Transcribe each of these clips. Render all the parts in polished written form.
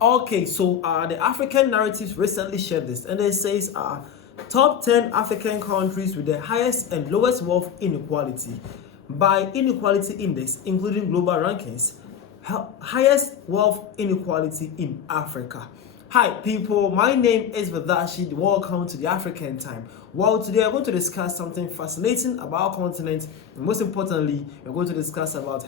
Okay, so the African narratives recently shared this, and it says top 10 African countries with the highest and lowest wealth inequality by inequality index, including global rankings. Highest wealth inequality in Africa. Hi people, my name is Vadashi. Welcome to the African Time. Well, today we're going to discuss something fascinating about our continent, and most importantly, we're going to discuss about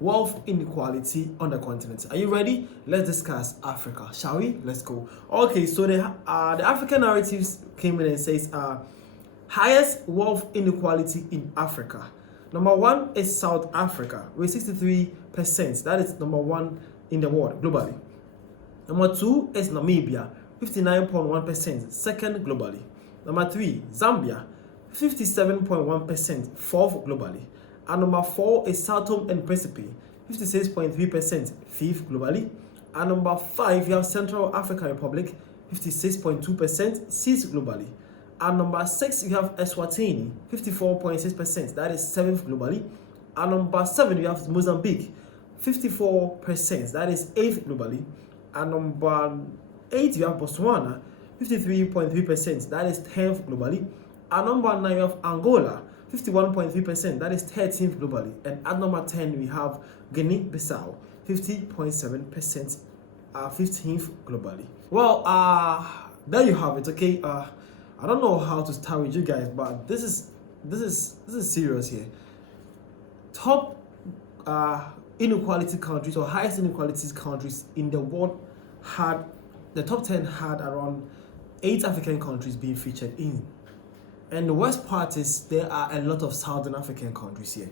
wealth inequality on the continent. Are you ready? Let's discuss Africa, shall we? Let's go. Okay, so the African narratives came in and says highest wealth inequality in Africa. Number one is South Africa with 63%. That is number one in the world globally. Number two is Namibia, 59.1%, second globally. Number three, Zambia, 57.1%, fourth globally. And number four is Sao Tome and Principe, 56.3%, fifth globally. And number five, you have Central African Republic, 56.2%, sixth globally. And number six, you have Eswatini, 54.6%, that is seventh globally. And number seven, you have Mozambique, 54%, that is eighth globally. And number 8, you have Botswana, 53.3%, that is 10th globally. And number 9, you have Angola, 51.3%, that is 13th globally. And at number 10, we have Guinea-Bissau, 50.7%, 15th globally. Well, there you have it. Okay, I don't know how to start with you guys, but this is serious here. Top inequality countries or highest inequalities countries in the world had the top 10 had around 8 African countries being featured in. And the worst part is there are a lot of Southern African countries here.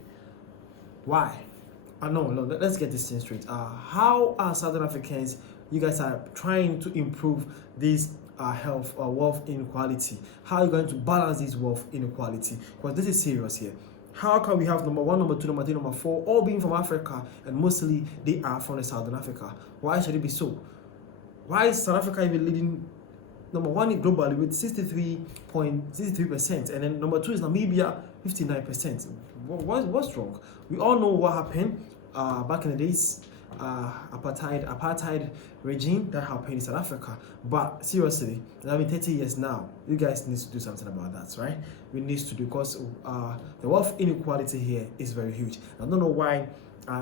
Why? No, let's get this thing straight. How are Southern Africans, you guys are trying to improve this health or wealth inequality? How are you going to balance this wealth inequality? Because this is serious here. How can we have number one, number two, number three, number four, all being from Africa, and mostly they are from the Southern Africa? Why should it be so? Why is South Africa even leading number one globally with 63%, and then number two is Namibia, 59%? What's wrong? We all know what happened back in the days. Apartheid regime that happened in South Africa. But seriously, it's been 30 years now. You guys need to do something about that, right? We need to do, because the wealth inequality here is very huge. I don't know why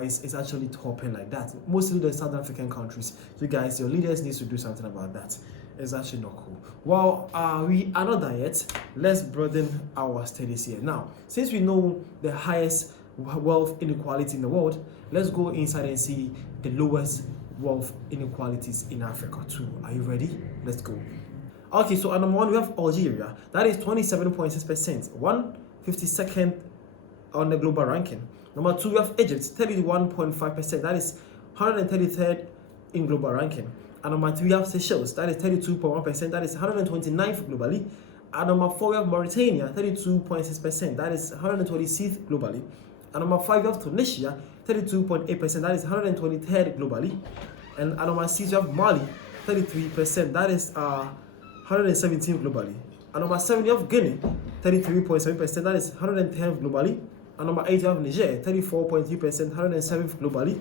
it's actually topping like that. Mostly the Southern African countries. You guys, your leaders need to do something about that. It's actually not cool. Well, we are not done yet. Let's broaden our studies here. Now, since we know the highest wealth inequality in the world, let's go inside and see the lowest wealth inequalities in Africa too. Are you ready? Let's go. Okay, so at number one we have Algeria. That is 27.6%, 152nd on the global ranking. Number two we have Egypt, 31.5%, that is 133rd in global ranking. And number three we have Seychelles, that is 32.1%, that is 129th globally. And number four we have Mauritania, 32.6%, that is 126th globally. And number five, you have Tunisia, 32.8%, that is 123rd globally. And at number six, you have Mali, 33%, that is 117th globally. And number seven, you have Guinea, 33.7%, that is 110th globally. And number eight, you have Niger, 34.3%, 107th globally.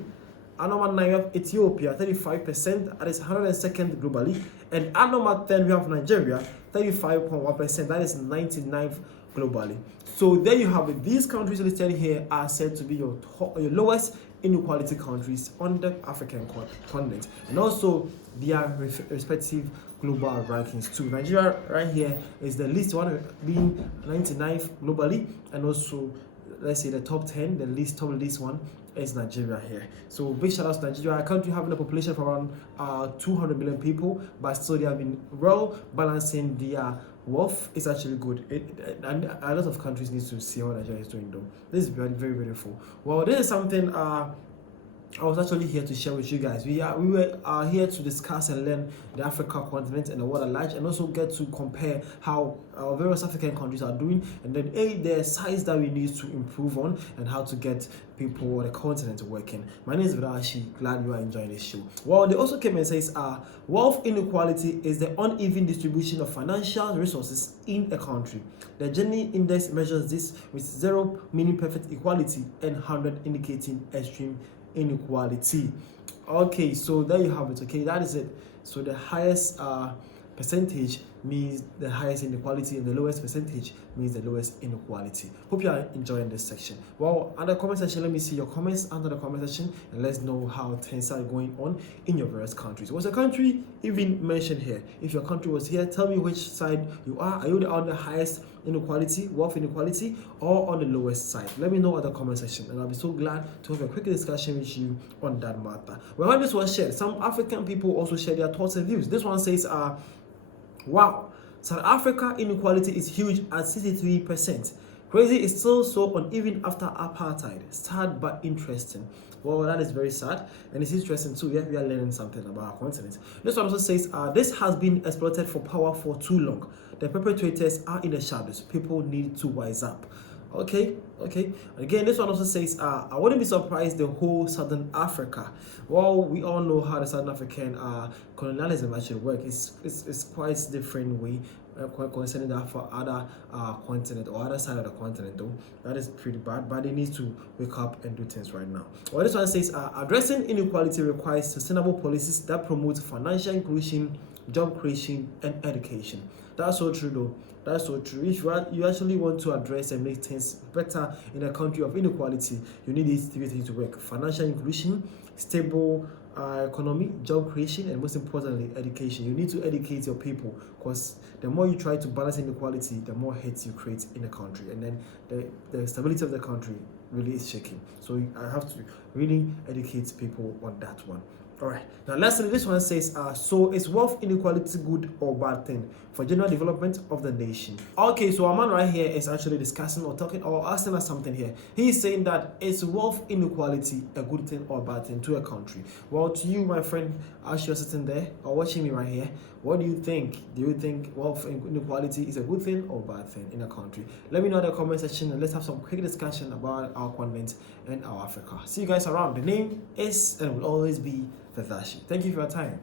And number nine, you have Ethiopia, 35%, that is 102nd globally. And at number 10, we have Nigeria, 35.1%, that is 99th globally. So there you have it. These countries listed here are said to be your lowest inequality countries on the African continent, and also their respective global rankings too. Nigeria right here is the least one, being 99th globally, and also let's say the top 10, the top least one is Nigeria here. So big shout out to Nigeria, a country having a population of around 200 million people, but still they have been well balancing their wealth. Is actually good. And a lot of countries need to see how Nigeria is doing though. This is very, very beautiful. Well, this is something I was actually here to share with you guys. We were here to discuss and learn the Africa continent and the world at large, and also get to compare how various African countries are doing, and then the size that we need to improve on, and how to get people or the continent working. My name is Virashi. Glad you are enjoying this show. Well, they also came and says wealth inequality is the uneven distribution of financial resources in a country. The Gini index measures this with 0 meaning perfect equality and 100 indicating extreme inequality. Okay, so there you have it. Okay, that is it. So the highest percentage means the highest inequality, and the lowest percentage means the lowest inequality. Hope you are enjoying this section. Well, under the comment section, let me see your comments under the comment section, and let's know how things are going on in your various countries. Was a country even mentioned here? If your country was here, tell me which side you are. Are you on the highest inequality, wealth inequality, or on the lowest side? Let me know at the comment section, and I'll be so glad to have a quick discussion with you on that matter. Well, when this was shared, some African people also shared their thoughts and views. This one says, wow, South Africa inequality is huge at 63%. Crazy is still so uneven after apartheid. Sad but interesting. Well, that is very sad, and it's interesting too. Yeah, we are learning something about our continent. This one also says, this has been exploited for power for too long. The perpetrators are in the shadows. People need to wise up. Okay. Again, this one also says, I wouldn't be surprised the whole Southern Africa. Well, we all know how the Southern African colonialism actually works. It's quite different way concerning that for other continent or other side of the continent though. That is pretty bad, but they need to wake up and do things right now. Well, this one says, addressing inequality requires sustainable policies that promote financial inclusion, job creation, and education. That's so true though. That's so true. If you actually want to address and make things better in a country of inequality, you need these three things to work: financial inclusion, stable economy, job creation, and most importantly, education. You need to educate your people, because the more you try to balance inequality, the more hate you create in the country, and then the stability of the country really is shaking. So I have to really educate people on that one. All right, now lastly, this one says, so is wealth inequality good or bad thing for general development of the nation? Okay, so our man right here is actually discussing or talking or asking us something here. He is saying that is wealth inequality a good thing or a bad thing to a country? Well, to you, my friend, as you're sitting there or watching me right here, what do you think? Do you think wealth inequality is a good thing or bad thing in a country? Let me know in the comment section, and let's have some quick discussion about our continent and our Africa. See you guys around. The name is and will always be Tadashi. Thank you for your time.